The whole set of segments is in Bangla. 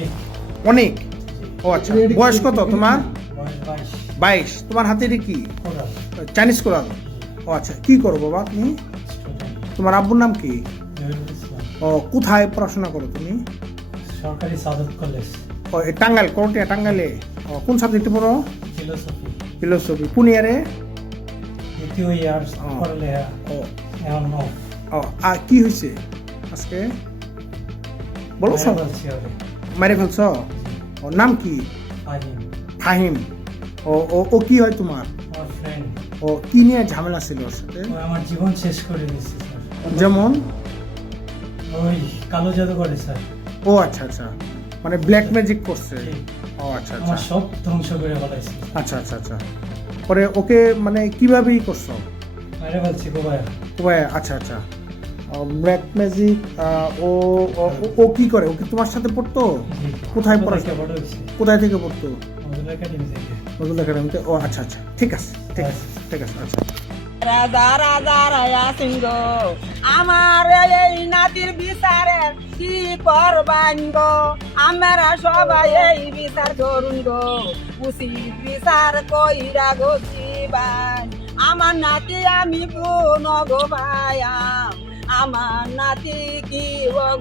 অনেক অনেক। ও আচ্ছা, বয়স কত তোমার? বয়স 22। তোমার হাতে এটা কি? করা চাইনিজ কোরআন। ও আচ্ছা, কি করো বাবা তুমি? স্টুডেন্ট তোমার আব্বুর নাম কি? জহিরুল ইসলাম, ও, কোথায় পড়াশোনা করো তুমি? সরকারি সাদত কলেজ, ও, টাঙ্গাইল, করটিয়া টাঙ্গাইলে। ও, কোন সাবজেক্টে পড়ো? Philosophy, philosophy. কোন ইয়ারে? দ্বিতীয় ইয়ার করলে ও এখন ও, আর কি হয়েছে আজকে বলো সব। বলছি ওরে মারে ফেলছ? ও, নাম কি? ফাহিম, ফাহিম। ও ও ও কি হয় তোমার? আমার ফ্রেন্ড। ও, কি নিয়ে ঝামেলা ছিল ওর সাথে? ও আমার জীবন শেষ করে দিচ্ছে স্যার। যেমন? ওই কালো জাদু করে স্যার। ও আচ্ছা আচ্ছা, মানে ব্ল্যাক ম্যাজিক করছে। ঠিক। ও আচ্ছা আচ্ছা আমার সব ধ্বংস করে ফেলাইছে। আচ্ছা আচ্ছা আচ্ছা। পরে ওকে মানে কিভাবে ই করছো? মারে বলছি গোবায় ওই, আচ্ছা আচ্ছা, ব্ল্যাক ম্যাজিক। ও ও- ও কি করে? ও কি তোমার সাথে পড়তো? কোথায় পড়াশোনা? বড় হয়েছে কোথায় থেকে পড়তো? মজুর একাডেমি থেকে। নজরুল একাডেমিতে। ও আচ্ছা আচ্ছা, ঠিক আছে ঠিক আছে ঠিক আছে আচ্ছা। রাজা রাজা রায়া সিংহ আমার এই নাতির বিচারে কি করবান গো, আমরা সবাই এই বিচার করুন গো, উচিত বিচার কইরা গো জীবান। আমার নাতি আমি কোন গো ভায়াম, আমার নাতি কি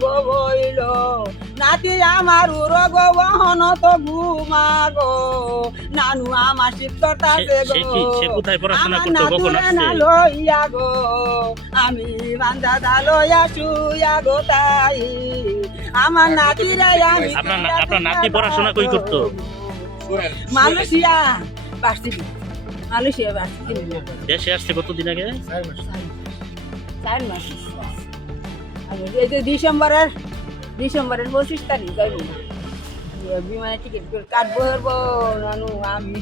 গো বইল, নাতি আমার রোগ বহন তো ঘুমাগো, নানু আমার শিক্ষতাছে সে গো, কোথায় পড়াশোনা আমার করতো, কখন নাতুরে না আসছে? লইয়া গো, আমি বান্দা দা লইয়া শুইয়া গো তাই, আমার নাতিরে আমি আপনার নাতি পড়াশোনা কই করতো? মালয়েশিয়া বাসি, মালয়েশিয়া বাসি দেশে আসছে কতদিন আগে? 4 মাস। আমি এই যে ডিসেম্বরের 25 তারিখ যাইব বিমানে টিকিট করে কাটবো হবো। নানু আমি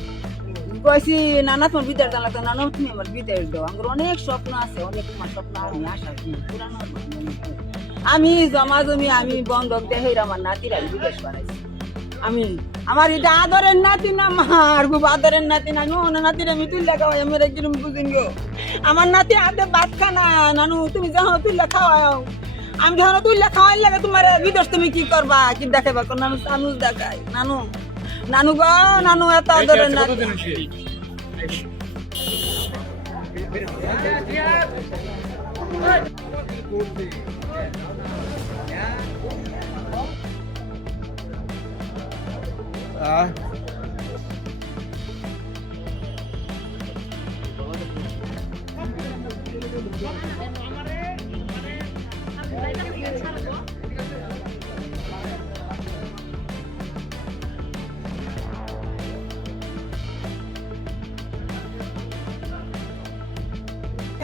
কইছি নানা তোমার বিদ্যার জানলা তো, নানু তুমি আমার বিদ্যার দাও, আমার অনেক স্বপ্ন আছে, অনেক তোমার স্বপ্ন আমি আশা করি পুরানো হবে। আমি জমা জমি আমি বন্ধক দেখে আমার নাতির আমি বিদেশ বানাইছি। আমি আমার এটা আদরের নাতি না, আমার খুব আদরের নাতি না, নাতির আমি তুই খাওয়াই, আমার একদিন বুঝিন গো, আমার নাতি হাতে ভাত খানা। নানু তুমি যখন তুই খাওয়াও, আমি যখন তুই খাওয়াই লাগে তোমার বিদেশ তুমি কি করবা, কি দেখাবা কোন নানু চানুস দেখাই। নানু নানু গো, নানু এত আদরের নাতি।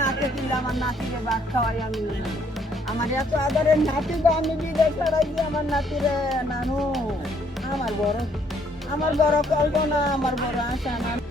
হাতে দিলে আমার নাতিরে ভাত খাওয়াই আমি, আমার এত আদরের নাতি গো, আমি বিদেশ ছাড়াই দিয়ে আমার নাতিরে। নানু আমার বড় কল্পনা, আমার বড় আশা। নানু